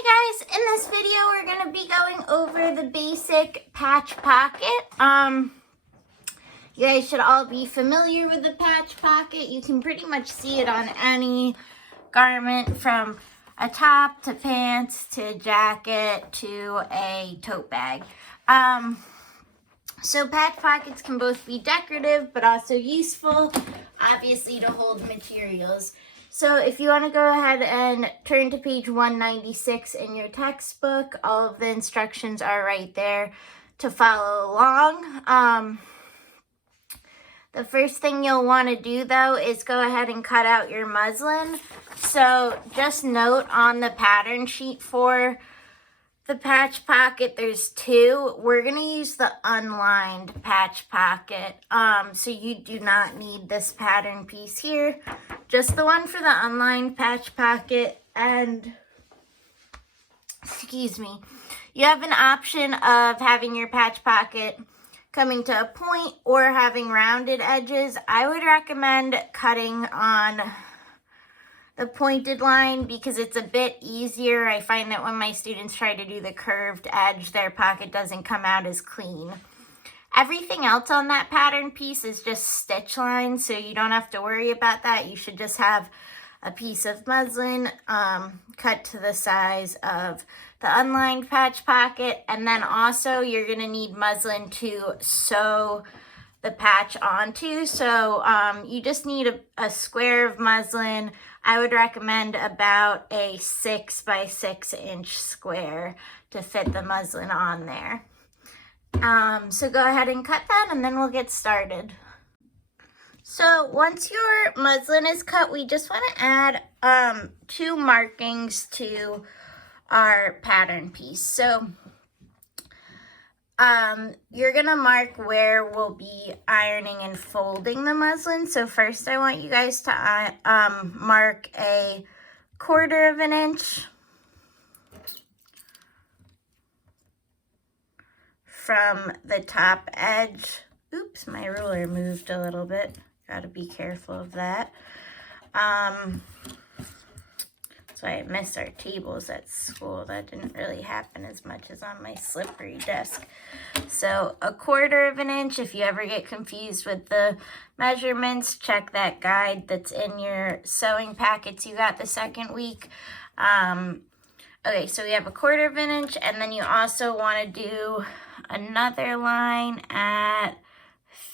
Hi guys, in this video we're going to be going over the basic patch pocket. You guys should all be familiar with the patch pocket. You can pretty much see it on any garment from a top to pants to a jacket to a tote bag. So patch pockets can both be decorative but also useful, obviously, to hold materials. So if you want to go ahead and turn to page 196 in your textbook, all of the instructions are right there to follow along. The first thing you'll want to do though is go ahead and cut out your muslin. So just note on the pattern sheet for the patch pocket, there's two. We're going to use the unlined patch pocket. So you do not need this pattern piece here. Just the one for the unlined patch pocket. And, excuse me, you have an option of having your patch pocket coming to a point or having rounded edges. I would recommend cutting on the pointed line because it's a bit easier. I find that when my students try to do the curved edge, their pocket doesn't come out as clean. Everything else on that pattern piece is just stitch lines, so you don't have to worry about that. You should just have a piece of muslin cut to the size of the unlined patch pocket, and then also you're going to need muslin to sew the patch onto. So you just need a square of muslin. I would recommend about a 6 by 6 inch square to fit the muslin on there. So go ahead and cut that and then we'll get started. So once your muslin is cut, we just want to add 2 markings to our pattern piece. So you're gonna mark where we'll be ironing and folding the muslin. So first I want you guys to mark a 1/4 of an inch from the top edge. Oops, my ruler moved a little bit. Gotta be careful of that. That's why I miss our tables at school. That didn't really happen as much as on my slippery desk. So a 1/4 of an inch. If you ever get confused with the measurements, check that guide that's in your sewing packets you got the second week. Okay, so we have a 1/4 of an inch, and then you also want to do another line at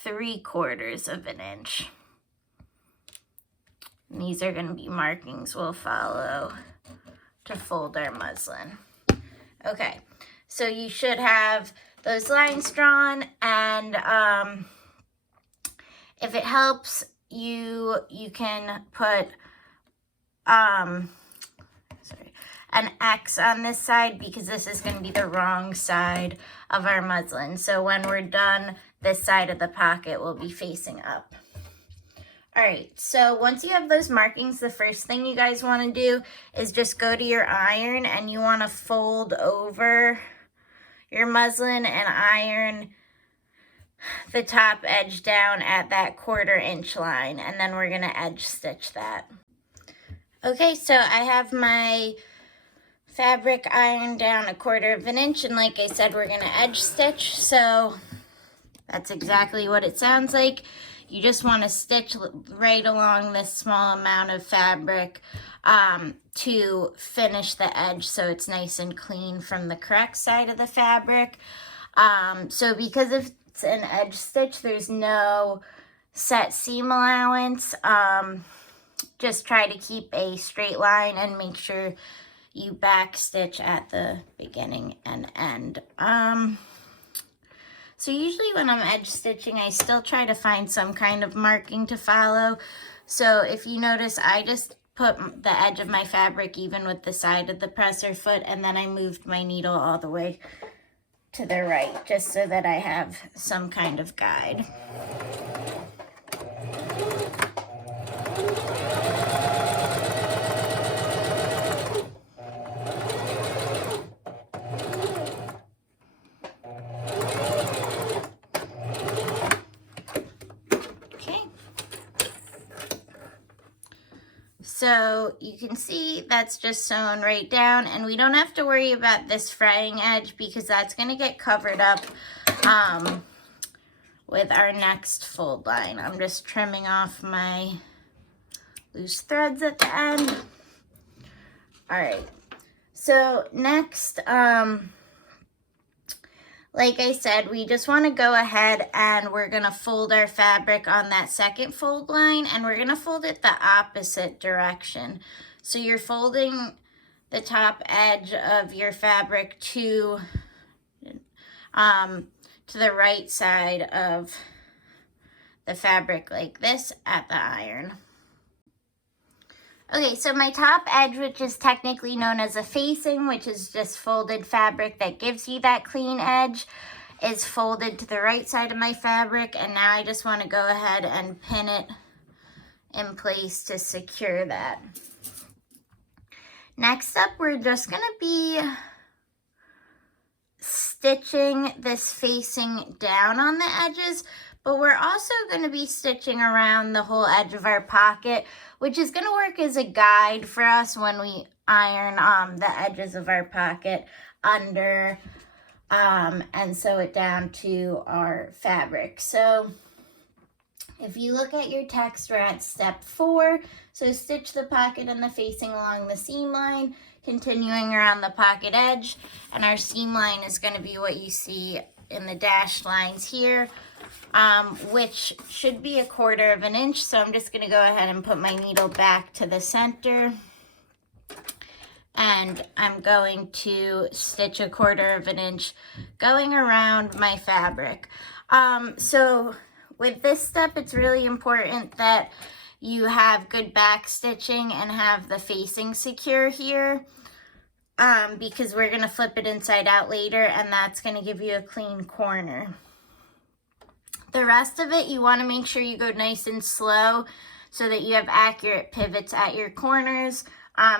3/4 of an inch. And these are going to be markings we'll follow to fold our muslin. Okay, so you should have those lines drawn, and if it helps, you can put an X on this side because this is going to be the wrong side of our muslin. So when we're done, this side of the pocket will be facing up. All right, so once you have those markings, the first thing you guys want to do is just go to your iron and you want to fold over your muslin and iron the top edge down at that 1/4 inch line, and then we're going to edge stitch that. Okay, so I have my fabric ironed down a 1/4 of an inch, and like I said, we're going to edge stitch. So that's exactly what it sounds like. You just want to stitch right along this small amount of fabric to finish the edge so it's nice and clean from the correct side of the fabric. So because it's an edge stitch, there's no set seam allowance. Just try to keep a straight line and make sure you back stitch at the beginning and end. So usually when I'm edge stitching, I still try to find some kind of marking to follow. So if you notice, I just put the edge of my fabric even with the side of the presser foot, and then I moved my needle all the way to the right, just so that I have some kind of guide. So you can see that's just sewn right down, and we don't have to worry about this fraying edge because that's going to get covered up with our next fold line. I'm just trimming off my loose threads at the end. All right, so next, like I said, we just want to go ahead and we're going to fold our fabric on that second fold line, and we're going to fold it the opposite direction. So you're folding the top edge of your fabric to the right side of the fabric like this at the iron. Okay, so my top edge, which is technically known as a facing, which is just folded fabric that gives you that clean edge, is folded to the right side of my fabric, and now I just want to go ahead and pin it in place to secure that. Next up, we're just going to be stitching this facing down on the edges, but we're also going to be stitching around the whole edge of our pocket, which is going to work as a guide for us when we iron the edges of our pocket under and sew it down to our fabric. So if you look at your text, we're at step 4. So stitch the pocket and the facing along the seam line, continuing around the pocket edge, and our seam line is going to be what you see in the dashed lines here, which should be 1/4 of an inch. So I'm just going to go ahead and put my needle back to the center, and I'm going to stitch 1/4 of an inch going around my fabric. So with this step, it's really important that you have good back stitching and have the facing secure here, because we're going to flip it inside out later, and that's going to give you a clean corner. The rest of it, you want to make sure you go nice and slow so that you have accurate pivots at your corners,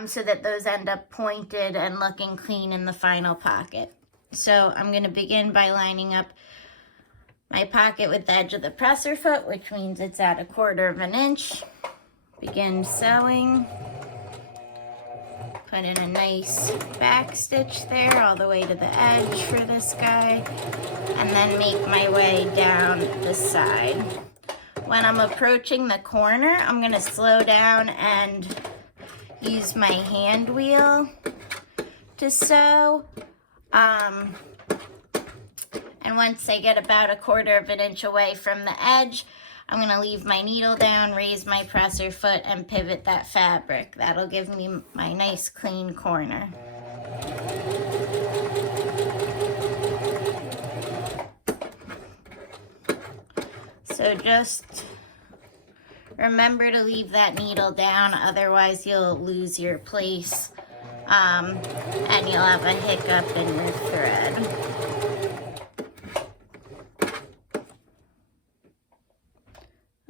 so that those end up pointed and looking clean in the final pocket. So I'm going to begin by lining up my pocket with the edge of the presser foot, which means it's at 1/4 of an inch. Begin sewing. Put in a nice back stitch there all the way to the edge for this guy, and then make my way down the side. When I'm approaching the corner, I'm going to slow down and use my hand wheel to sew. And once I get about 1/4 of an inch away from the edge, I'm going to leave my needle down, raise my presser foot, and pivot that fabric. That'll give me my nice clean corner. So just remember to leave that needle down, otherwise you'll lose your place, and you'll have a hiccup in your thread.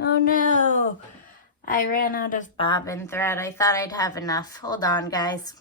Oh no, I ran out of bobbin thread. I thought I'd have enough. Hold on, guys.